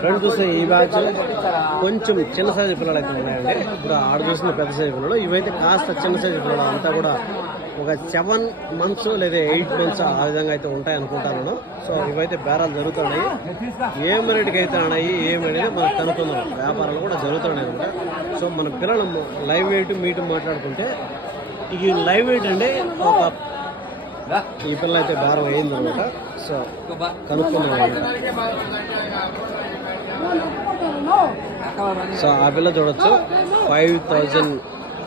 Friend చూస్తే ఈ batch కొంచెం చిన్న సైజు పిల్లలు అయితే ఉన్నాయండి. ఇప్పుడు ఆడ చూసిన పెద్ద సైజు పిల్లలు, ఇవైతే కాస్త చిన్న సైజు పిల్లలు. అంతా కూడా ఒక 7 months లేదా 8 months ఆ విధంగా అయితే ఉంటాయి అనుకుంటాను. సో ఇవైతే బేరాలు జరుగుతున్నాయి. ఏం రేటుకి అయితే ఉన్నాయి ఏమనేది మనకు కనుక్కుందాం. వ్యాపారాలు కూడా జరుగుతున్నాయి అనమాట. సో మన పిల్లలు లైవ్ వెయిట్ మీట్ మాట్లాడుకుంటే ఇది లైవ్ వెయిట్ అండి. ఒక ఈ పిల్ల అయితే బేరం అయింది అనమాట. సో కనుక్కుందాం అనమాట. సో ఆ పిల్ల చూడొచ్చు 5,000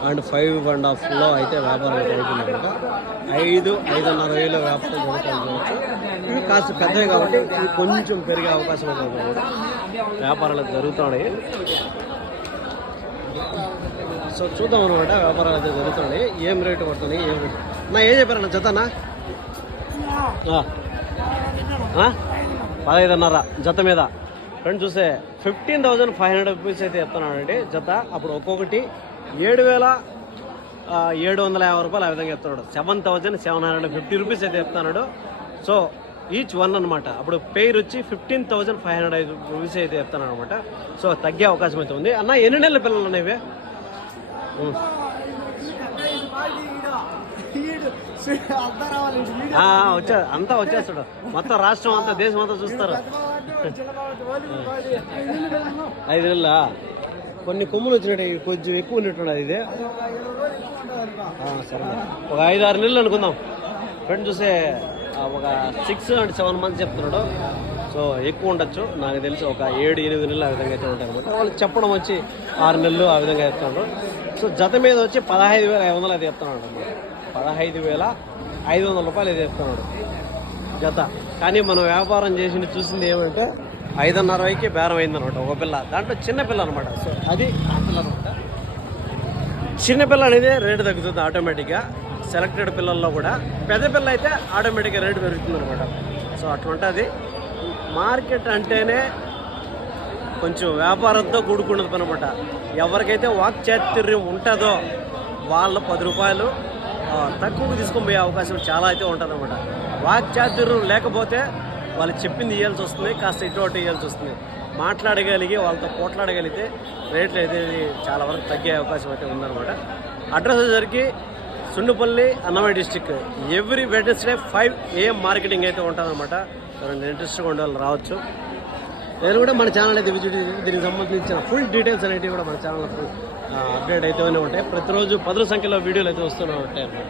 అండ్ 5.5 అయితే వ్యాపారం అయితే అవుతుందన్నమాట. 5-5.5 వేల వ్యాపారం జరుగుతుంది చూడొచ్చు. ఇవి కాస్త పెద్దవి కాబట్టి ఇవి కొంచెం పెరిగే అవకాశం ఉంటుంది అనమాట. వ్యాపారాలు జరుగుతున్నాయి. సో చూద్దాం అనమాట. వ్యాపారాలు అయితే జరుగుతున్నాయి. ఏం రేటు పడుతున్నాయి ఏం రేటు నా ఏం చెప్పారన్న జతనా? 15.5 జత మీద. ఫ్రెండ్ చూస్తే 15,500 రూపీస్ అయితే చెప్తున్నానండి జత. అప్పుడు ఒక్కొక్కటి 7,750 రూపాయలు ఆ విధంగా చెప్తున్నాడు. 7,750 రూపీస్ అయితే చెప్తున్నాడు. సో ఈచ్ వన్ అనమాట. అప్పుడు పేరు వచ్చి 15,500 రూపీస్ అయితే చెప్తున్నాడు అనమాట. సో తగ్గే అవకాశం అయితే ఉంది. అన్న ఎన్ని నెలల పిల్లలు ఉన్నాయి ఇవి? అంతా వచ్చేస్తాడు. మొత్తం రాష్ట్రం అంతా దేశం అంతా చూస్తారు. 5 నెలల కొన్ని కొమ్ములు వచ్చినట్టు కొంచెం ఎక్కువ ఉన్నట్టున్నది ఇది. సరే ఒక 5-6 నెలలు అనుకుందాం. ఫ్రెండ్ చూసే ఒక 6 and 7 months చెప్తున్నాడు. సో ఎక్కువ ఉండొచ్చు నాకు తెలిసి. ఒక 7-8 నెలలు ఆ విధంగా అయితే ఉంటాయి అనమాట. వాళ్ళకి చెప్పడం వచ్చి 6 నెలలు ఆ విధంగా చెప్తున్నాడు. సో జత మీద వచ్చి 15,500 అయితే చెప్తున్నాడు అనమాట. 15,500 రూపాయలు అయితే చెప్తున్నాడు జత. కానీ మనం వ్యాపారం చేసి చూసింది ఏమంటే 5.5కి బేరం అయిందనమాట ఒక పిల్ల. దాంట్లో చిన్నపిల్ల అనమాట. సో అది ఆ పిల్ల అనమాట. చిన్నపిల్ల అనేది రేటు తగ్గుతుంది ఆటోమేటిక్గా. సెలెక్టెడ్ పిల్లల్లో కూడా పెద్ద పిల్ల అయితే ఆటోమేటిక్గా రేటు పెరుగుతుంది అనమాట. సో అట్లా ఉంటుంది మార్కెట్ అంటేనే. కొంచెం వ్యాపారంతో కూడుకున్నది అనమాట. ఎవరికైతే వాక్చాతుర్యం ఉంటుందో వాళ్ళు 10 రూపాయలు తక్కువకు తీసుకొని పోయే అవకాశం చాలా అయితే ఉంటుంది అనమాట. వాక్చాతుర్యం లేకపోతే వాళ్ళు చెప్పింది ఇవ్వాల్సి వస్తుంది, కాస్త ఇటు ఇవ్వాల్సి వస్తుంది. మాట్లాడగలిగి వాళ్ళతో పోట్లాడగలిగితే రేట్లు అయితే చాలా వరకు తగ్గే అవకాశం అయితే ఉందన్నమాట. అడ్రస్ వచ్చేసరికి Sundupalli, Annamayya district. Every Wednesday 5 AM marketing అయితే ఉంటుందన్నమాట. ఇంట్రెస్ట్గా ఉండే వాళ్ళు రావచ్చు. నేను కూడా మన ఛానల్ అయితే విజిట్ దీనికి సంబంధించిన ఫుల్ డీటెయిల్స్ అనేవి కూడా మన ఛానల్ అప్డేట్ అయితేనే ఉంటాయి. ప్రతిరోజు 10 సంఖ్యలో వీడియోలు అయితే వస్తూనే ఉంటాయి అన్నమాట.